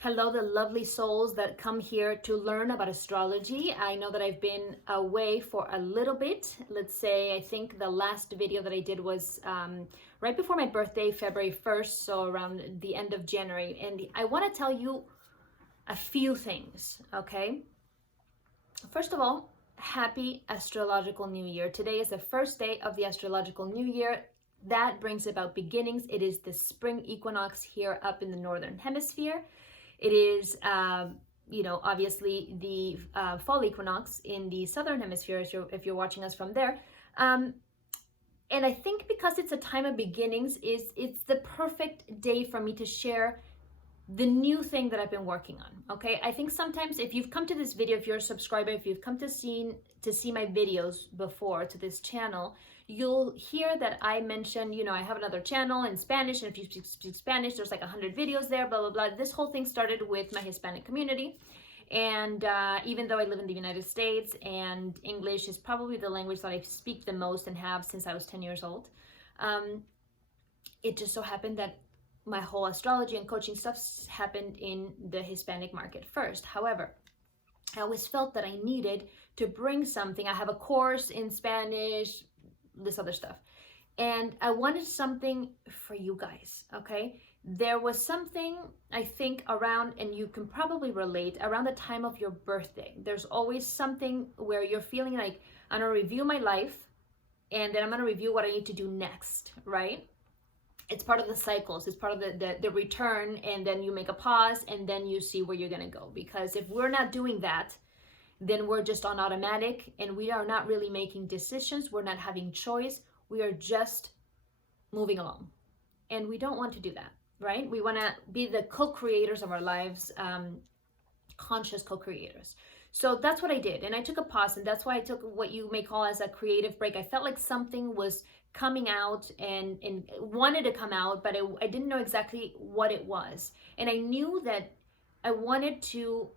Hello, the lovely souls that come here to learn about astrology. I know that I've been away for a little bit. Let's say, I think the last video that I did was right before my birthday, February 1st, so around the end of January. And I want to tell you a few things, okay? First of all, happy astrological new year. Today is the first day of the astrological new year. That brings about beginnings. It is the spring equinox here up in the northern hemisphere. It is, obviously the fall equinox in the southern hemisphere if you're watching us from there. And I think because it's a time of beginnings, it's the perfect day for me to share the new thing that I've been working on. Okay, I think sometimes if you've come to this video, if you're a subscriber, if you've come to see my videos before to this channel, you'll hear that I mention, I have another channel in Spanish, and if you speak Spanish, there's like 100 videos there, blah, blah, blah. This whole thing started with my Hispanic community. And even though I live in the United States and English is probably the language that I speak the most and have since I was 10 years old, it just so happened that my whole astrology and coaching stuff happened in the Hispanic market first. However, I always felt that I needed to bring something. I have a course in Spanish, this other stuff. And I wanted something for you guys, okay? There was something, I think, around, and you can probably relate, around the time of your birthday. There's always something where you're feeling like, I'm gonna review my life, and then I'm gonna review what I need to do next, right? It's part of the cycles. It's part of the return, and then you make a pause, and then you see where you're gonna go. Because if we're not doing that, then we're just on automatic, and we are not really making decisions. We're not having choice. We are just moving along, and we don't want to do that, right? We want to be the co-creators of our lives, conscious co-creators. So that's what I did, and I took a pause, and that's why I took what you may call as a creative break. I felt like something was coming out and wanted to come out, but I didn't know exactly what it was. And I knew that I wanted to,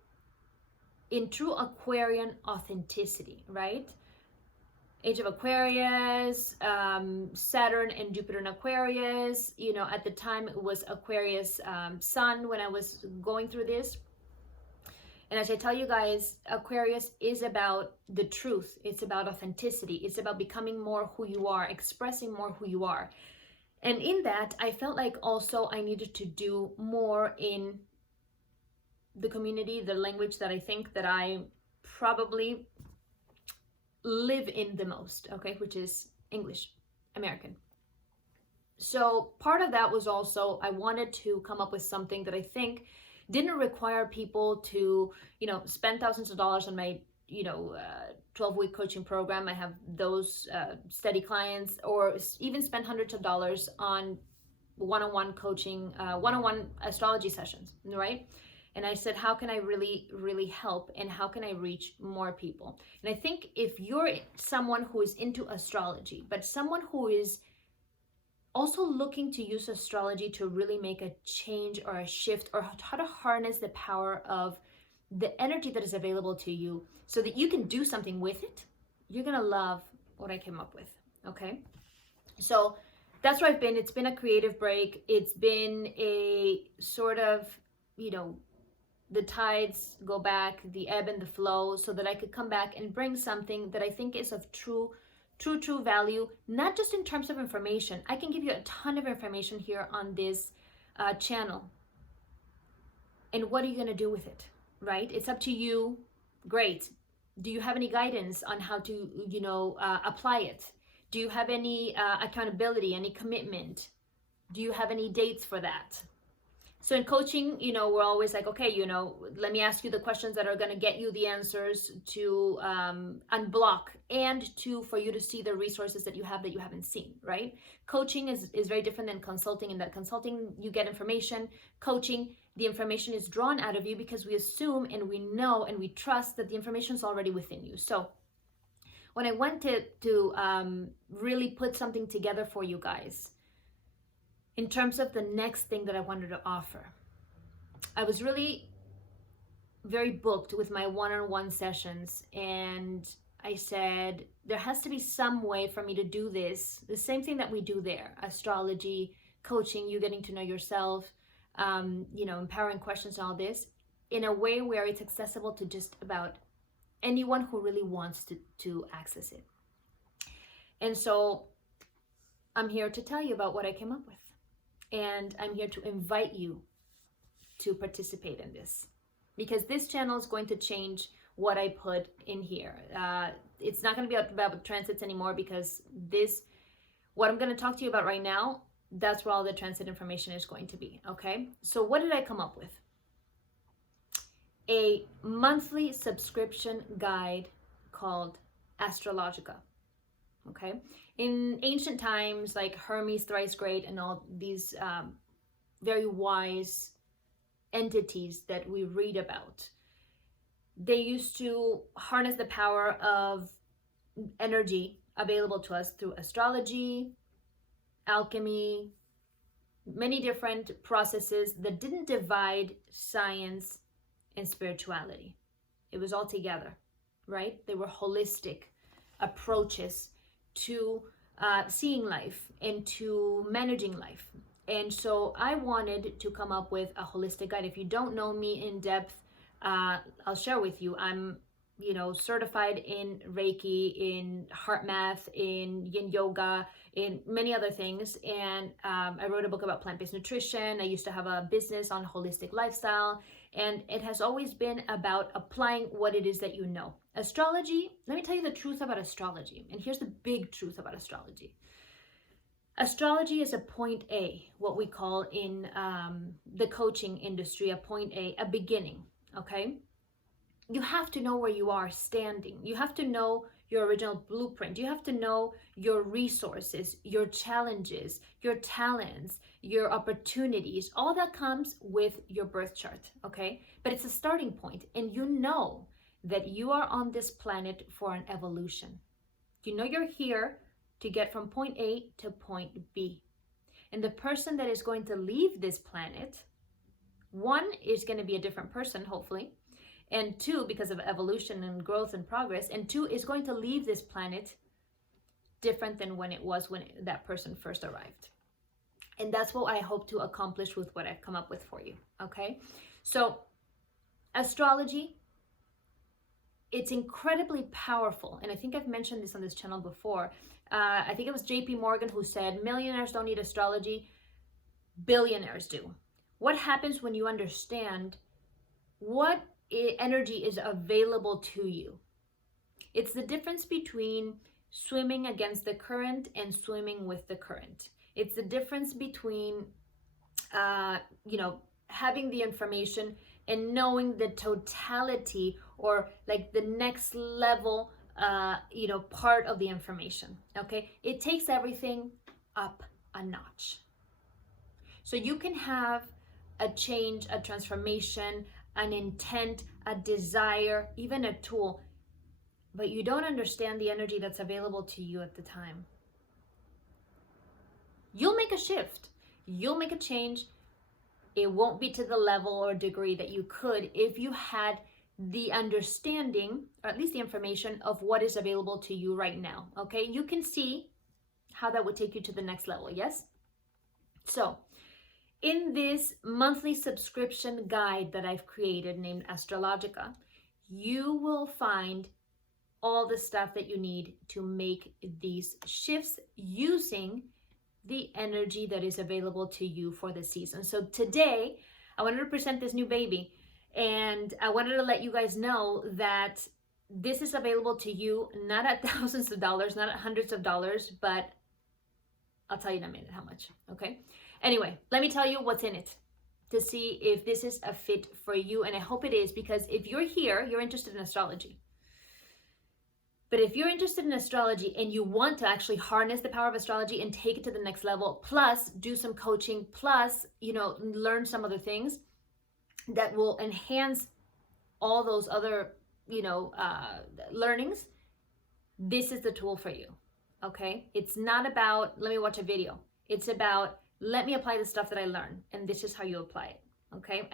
in true Aquarian authenticity, right? Age of Aquarius, Saturn and Jupiter in Aquarius. At the time it was Aquarius sun when I was going through this. And as I tell you guys, Aquarius is about the truth. It's about authenticity. It's about becoming more who you are, expressing more who you are. And in that, I felt like also I needed to do more in the community, the language that I think that I probably live in the most, okay, which is English, American. So part of that was also, I wanted to come up with something that I think didn't require people to, spend thousands of dollars on my, 12-week coaching program. I have those steady clients, or even spend hundreds of dollars on one-on-one coaching, one-on-one astrology sessions, right? And I said, how can I really, really help, and how can I reach more people? And I think if you're someone who is into astrology, but someone who is also looking to use astrology to really make a change or a shift, or how to harness the power of the energy that is available to you so that you can do something with it, you're gonna love what I came up with, okay? So that's where I've been. It's been a creative break. It's been a sort of, the tides go back, the ebb and the flow, so that I could come back and bring something that I think is of true value, not just in terms of information. I can give you a ton of information here on this channel. And what are you going to do with it, right? It's up to you. Great. Do you have any guidance on how to, apply it? Do you have any accountability, any commitment? Do you have any dates for that? So in coaching, we're always like, okay, let me ask you the questions that are going to get you the answers to unblock, and for you to see the resources that you have that you haven't seen, right? Coaching is very different than consulting, in that consulting, you get information. Coaching, the information is drawn out of you because we assume and we know and we trust that the information is already within you. So when I went to really put something together for you guys, in terms of the next thing that I wanted to offer, I was really very booked with my one-on-one sessions, and I said, there has to be some way for me to do this, the same thing that we do there, astrology, coaching, you getting to know yourself, empowering questions and all this in a way where it's accessible to just about anyone who really wants to access it. And so I'm here to tell you about what I came up with. And I'm here to invite you to participate in this, because this channel is going to change what I put in here. It's not going to be about transits anymore, because what I'm going to talk to you about right now, that's where all the transit information is going to be, okay? So what did I come up with? A monthly subscription guide called Astrologica, okay? In ancient times, like Hermes Thrice Great and all these very wise entities that we read about, they used to harness the power of energy available to us through astrology, alchemy, many different processes that didn't divide science and spirituality. It was all together, right? They were holistic approaches to seeing life and to managing life. And so I wanted to come up with a holistic guide. If you don't know me in depth, I'll share with you. I'm certified in Reiki, in heart math, in yin yoga, in many other things. And I wrote a book about plant-based nutrition. I used to have a business on holistic lifestyle. And it has always been about applying what it is that you know. Astrology, let me tell you the truth about astrology. And here's the big truth about astrology. Astrology is a point A, what we call in the coaching industry, a point A, a beginning, okay? You have to know where you are standing. You have to know your original blueprint. You have to know your resources, your challenges, your talents, your opportunities. All that comes with your birth chart, okay? But it's a starting point, and you know that you are on this planet for an evolution. You know you're here to get from point A to point B. And the person that is going to leave this planet, one, is going to be a different person, hopefully. And two, because of evolution and growth and progress. And two, is going to leave this planet different than when it was when that person first arrived. And that's what I hope to accomplish with what I've come up with for you, okay? So astrology, it's incredibly powerful. And I think I've mentioned this on this channel before. I think it was JP Morgan who said, millionaires don't need astrology, billionaires do. What happens when you understand what energy is available to you? It's the difference between swimming against the current and swimming with the current. It's the difference between, having the information and knowing the totality, or like the next level part of the information, okay? It takes everything up a notch. So you can have a change, a transformation, an intent, a desire, even a tool, but you don't understand the energy that's available to you at the time. You'll make a shift. You'll make a change. It won't be to the level or degree that you could if you had the understanding, or at least the information of what is available to you right now, okay? You can see how that would take you to the next level, yes? So, in this monthly subscription guide that I've created named Astrologica, you will find all the stuff that you need to make these shifts using the energy that is available to you for the season. So today, I wanted to present this new baby, and I wanted to let you guys know that this is available to you, not at thousands of dollars, not at hundreds of dollars, but I'll tell you in a minute how much, okay? Anyway, let me tell you what's in it to see if this is a fit for you, and I hope it is, because if you're here, you're interested in astrology. But if you're interested in astrology and you want to actually harness the power of astrology and take it to the next level, plus do some coaching, plus, learn some other things that will enhance all those other, learnings, this is the tool for you, okay? It's not about, let me watch a video. It's about, let me apply the stuff that I learned, and this is how you apply it, okay?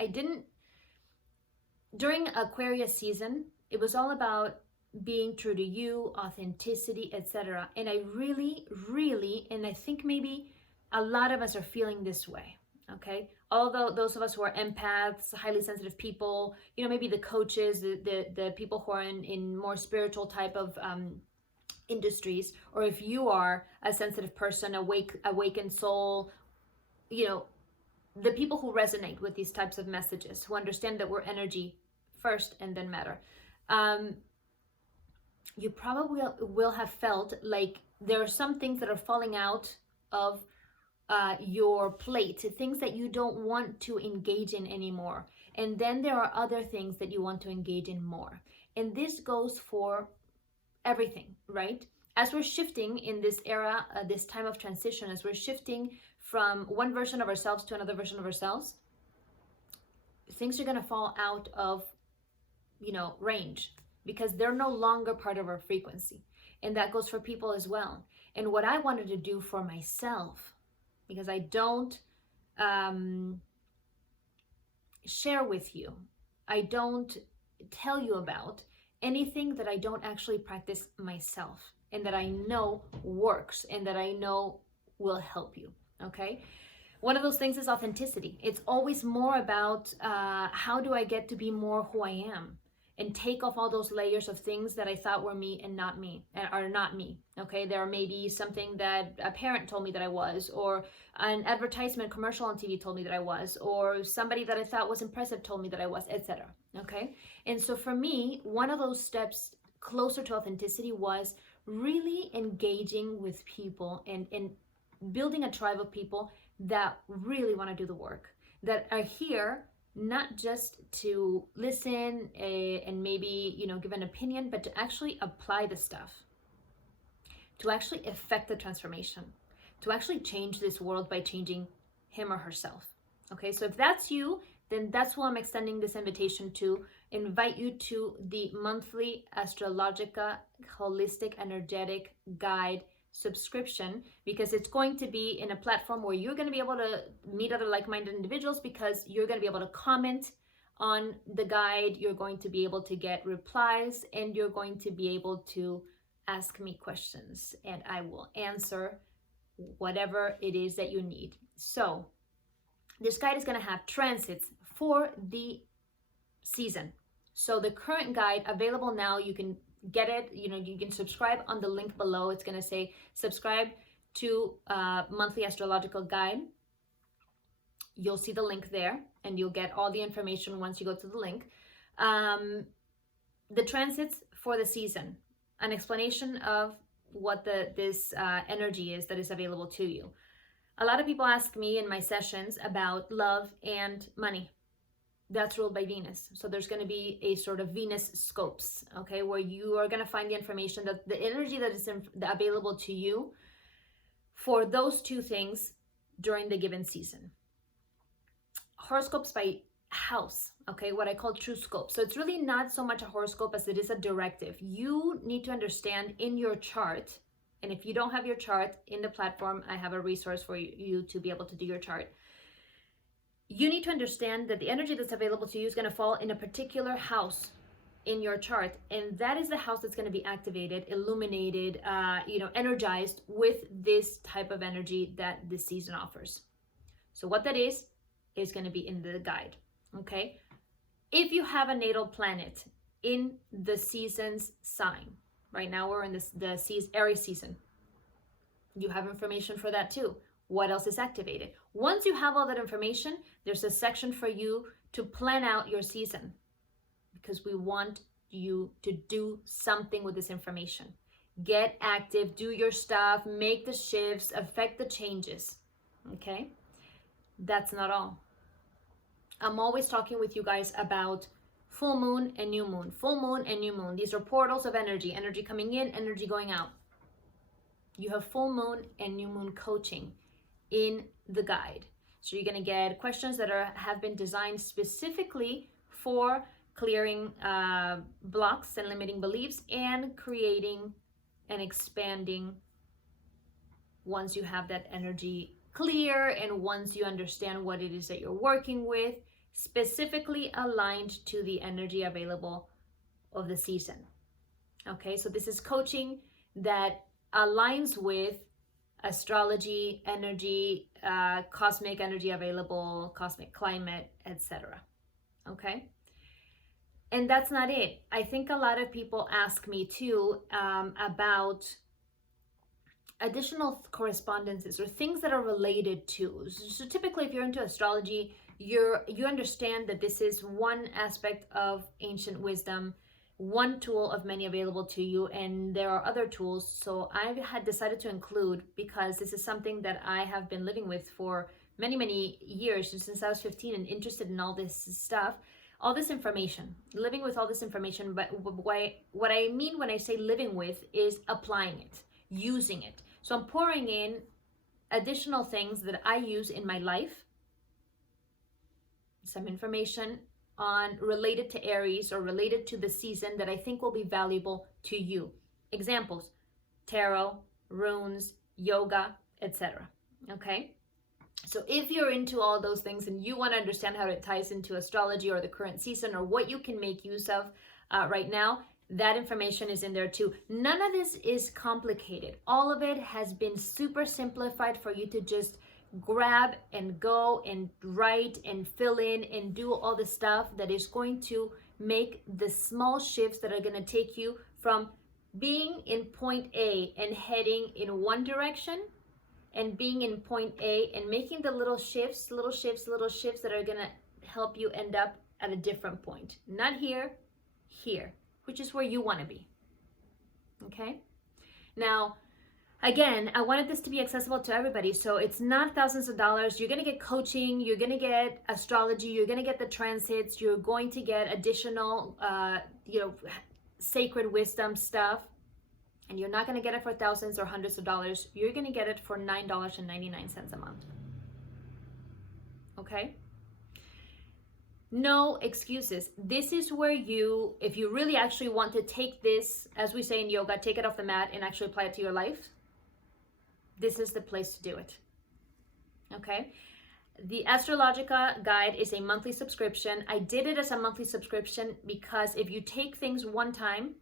During Aquarius season, it was all about being true to you, authenticity, etc. And I really, and I think maybe a lot of us are feeling this way, okay? Although those of us who are empaths, highly sensitive people, you know, maybe the coaches, the people who are in more spiritual type of industries, or if you are a sensitive person, awakened soul, you know, the people who resonate with these types of messages, who understand that we're energy first and then matter, you probably will have felt like there are some things that are falling out of your plate, things that you don't want to engage in anymore. And then there are other things that you want to engage in more. And this goes for everything, right? As we're shifting in this era, this time of transition, as we're shifting from one version of ourselves to another version of ourselves, things are going to fall out of, you know, range, because they're no longer part of our frequency. And that goes for people as well. And what I wanted to do for myself, because I don't share with you, I don't tell you about anything that I don't actually practice myself, and that I know works, and that I know will help you, okay? One of those things is authenticity. It's always more about how do I get to be more who I am, and take off all those layers of things that I thought were me and not me, and are not me, okay? There may be something that a parent told me that I was, or an advertisement commercial on TV told me that I was, or somebody that I thought was impressive told me that I was, etc., okay? And so for me, one of those steps closer to authenticity was really engaging with people and building a tribe of people that really want to do the work, that are here not just to listen and maybe, you know, give an opinion, but to actually apply the stuff, to actually effect the transformation, to actually change this world by changing him or herself. Okay, so if that's you, then that's who I'm extending this invitation to. Invite you to the monthly Astrologica Holistic Energetic Guide subscription, because it's going to be in a platform where you're going to be able to meet other like-minded individuals, because you're going to be able to comment on the guide, you're going to be able to get replies, and you're going to be able to ask me questions, and I will answer whatever it is that you need. So this guide is going to have transits for the season. So the current guide available now, you can get it, you know, you can subscribe on the link below. It's going to say subscribe to monthly astrological guide. You'll see the link there, and you'll get all the information once you go to the link. The transits for the season, an explanation of what this energy is that is available to you. A lot of people ask me in my sessions about love and money. That's ruled by Venus. So there's going to be a sort of Venus scopes, okay, where you are going to find the information, that the energy that is available to you for those two things during the given season. Horoscopes by house, okay, what I call true scope. So it's really not so much a horoscope as it is a directive. You need to understand in your chart, and if you don't have your chart in the platform, I have a resource for you to be able to do your chart. You need to understand that the energy that's available to you is going to fall in a particular house in your chart, and that is the house that's going to be activated, illuminated, energized with this type of energy that this season offers. So what that is going to be in the guide, okay? If you have a natal planet in the season's sign, right now we're in the Aries season, you have information for that too. What else is activated? Once you have all that information, there's a section for you to plan out your season, because we want you to do something with this information. Get active, do your stuff, make the shifts, affect the changes, okay? That's not all. I'm always talking with you guys about full moon and new moon, full moon and new moon. These are portals of energy coming in, energy going out. You have full moon and new moon coaching in the guide. So you're going to get questions that have been designed specifically for clearing blocks and limiting beliefs, and creating and expanding once you have that energy clear, and once you understand what it is that you're working with, specifically aligned to the energy available of the season. Okay, so this is coaching that aligns with astrology, energy, cosmic energy available, cosmic climate, etc. Okay? And that's not it. I think a lot of people ask me too about additional correspondences or things that are related to. So typically, if you're into astrology, you understand that this is one aspect of ancient wisdom, one tool of many available to you, and there are other tools. So I had decided to include, because this is something that I have been living with for many years, since I was 15, and interested in all this stuff, all this information, living with all this information. But what I mean when I say living with is applying it, using it. So I'm pouring in additional things that I use in my life, some information on related to Aries or related to the season that I think will be valuable to you. Examples: tarot, runes, yoga, etc. Okay? So if you're into all those things and you want to understand how it ties into astrology or the current season or what you can make use of right now, that information is in there too. None of this is complicated. All of it has been super simplified for you to just grab and go and write and fill in and do all the stuff that is going to make the small shifts that are going to take you from being in point A and heading in one direction, and being in point A and making the little shifts that are going to help you end up at a different point. Not here, here, which is where you want to be. Okay? Now, again, I wanted this to be accessible to everybody, so it's not thousands of dollars. You're going to get coaching, you're going to get astrology, you're going to get the transits, you're going to get additional, sacred wisdom stuff, and you're not going to get it for thousands or hundreds of dollars. You're going to get it for $9.99 a month. Okay? No excuses. This is where you, if you really actually want to take this, as we say in yoga, take it off the mat and actually apply it to your life, this is the place to do it. Okay? The Astrologica guide is a monthly subscription. I did it as a monthly subscription because if you take things one time,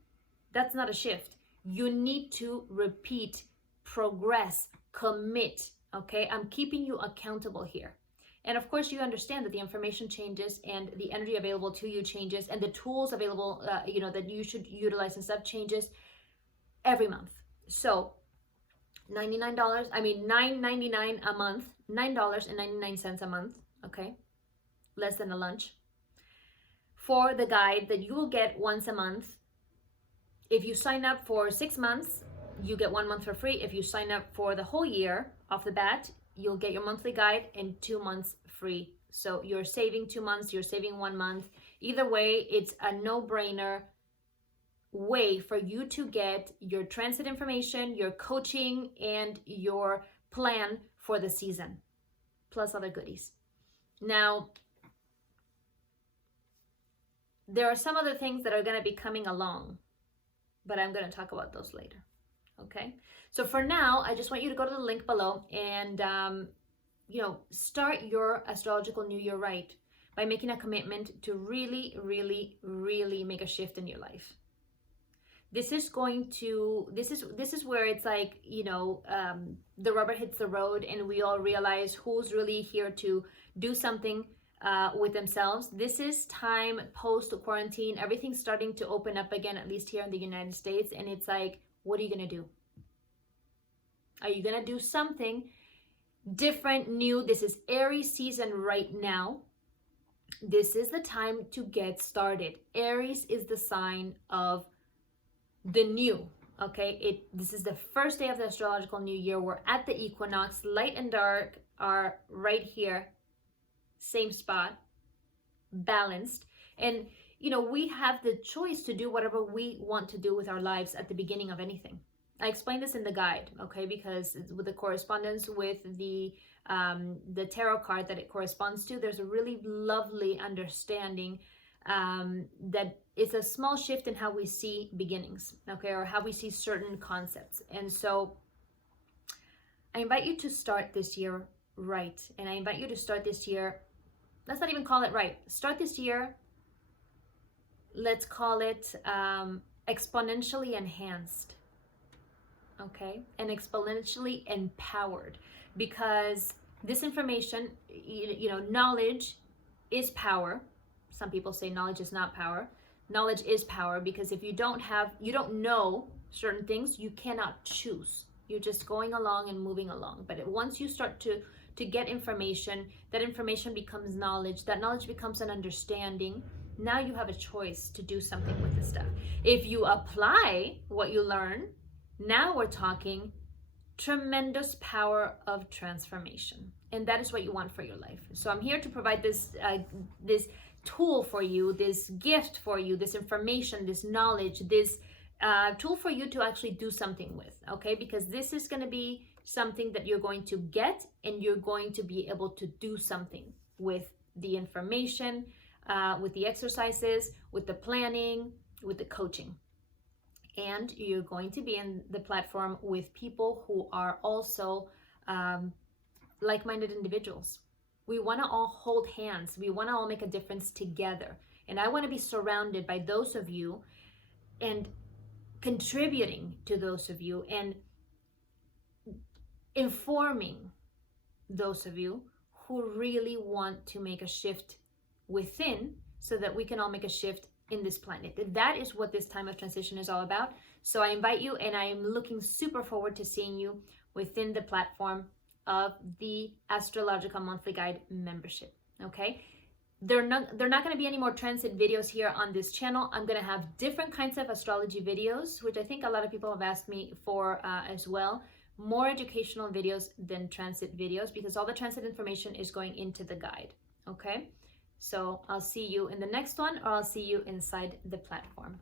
that's not a shift. You need to repeat, progress, commit. Okay? I'm keeping you accountable here. And of course, you understand that the information changes and the energy available to you changes and the tools available, that you should utilize and stuff changes every month. So $9.99 a month, $9.99 a month, okay? Less than a lunch. For the guide that you will get once a month. If you sign up for 6 months, you get 1 month for free. If you sign up for the whole year off the bat, you'll get your monthly guide and 2 months free. So you're saving 2 months, you're saving 1 month. Either way, it's a no-brainer way for you to get your transit information, your coaching, and your plan for the season, plus other goodies. Now, there are some other things that are going to be coming along, but I'm going to talk about those later. Okay, so for now, I just want you to go to the link below and, start your astrological new year right by making a commitment to really make a shift in your life. This is where it's like, the rubber hits the road and we all realize who's really here to do something with themselves. This is time post-quarantine. Everything's starting to open up again, at least here in the United States. And it's like, what are you going to do? Are you going to do something different, new? This is Aries season right now. This is the time to get started. Aries is the sign of the new, okay? This is the first day of the astrological new year. We're at the equinox. Light and dark are right here, same spot, balanced. And we have the choice to do whatever we want to do with our lives at the beginning of anything. I explained this in the guide, okay, because with the correspondence with the tarot card that it corresponds to, there's a really lovely understanding that it's a small shift in how we see beginnings, okay, or how we see certain concepts. And so I invite you to start this year right. And I invite you to start this year, let's not even call it right. Start this year, let's call it exponentially enhanced. okay, and exponentially empowered, because this information, knowledge is power. Some people say knowledge is not power. Knowledge is power, because if you don't know certain things, you cannot choose. You're just going along and moving along. But once you start to get information, that information becomes knowledge. That knowledge becomes an understanding. Now you have a choice to do something with this stuff. If you apply what you learn, now we're talking tremendous power of transformation. And that is what you want for your life. So I'm here to provide this tool for you, this gift for you, this information, this knowledge, this tool for you to actually do something with, okay? Because this is going to be something that you're going to get, and you're going to be able to do something with the information, with the exercises, with the planning, with the coaching. And you're going to be in the platform with people who are also like-minded individuals. We want to all hold hands. We want to all make a difference together. And I want to be surrounded by those of you and contributing to those of you and informing those of you who really want to make a shift within, so that we can all make a shift in this planet. That is what this time of transition is all about. So I invite you, and I am looking super forward to seeing you within the platform of the Astrological monthly guide membership. Okay, they're not going to be any more transit videos here on this channel. I'm going to have different kinds of astrology videos, which I think a lot of people have asked me for as well. More educational videos than transit videos, because all the transit information is going into the guide. Okay, so I'll see you in the next one, or I'll see you inside the platform.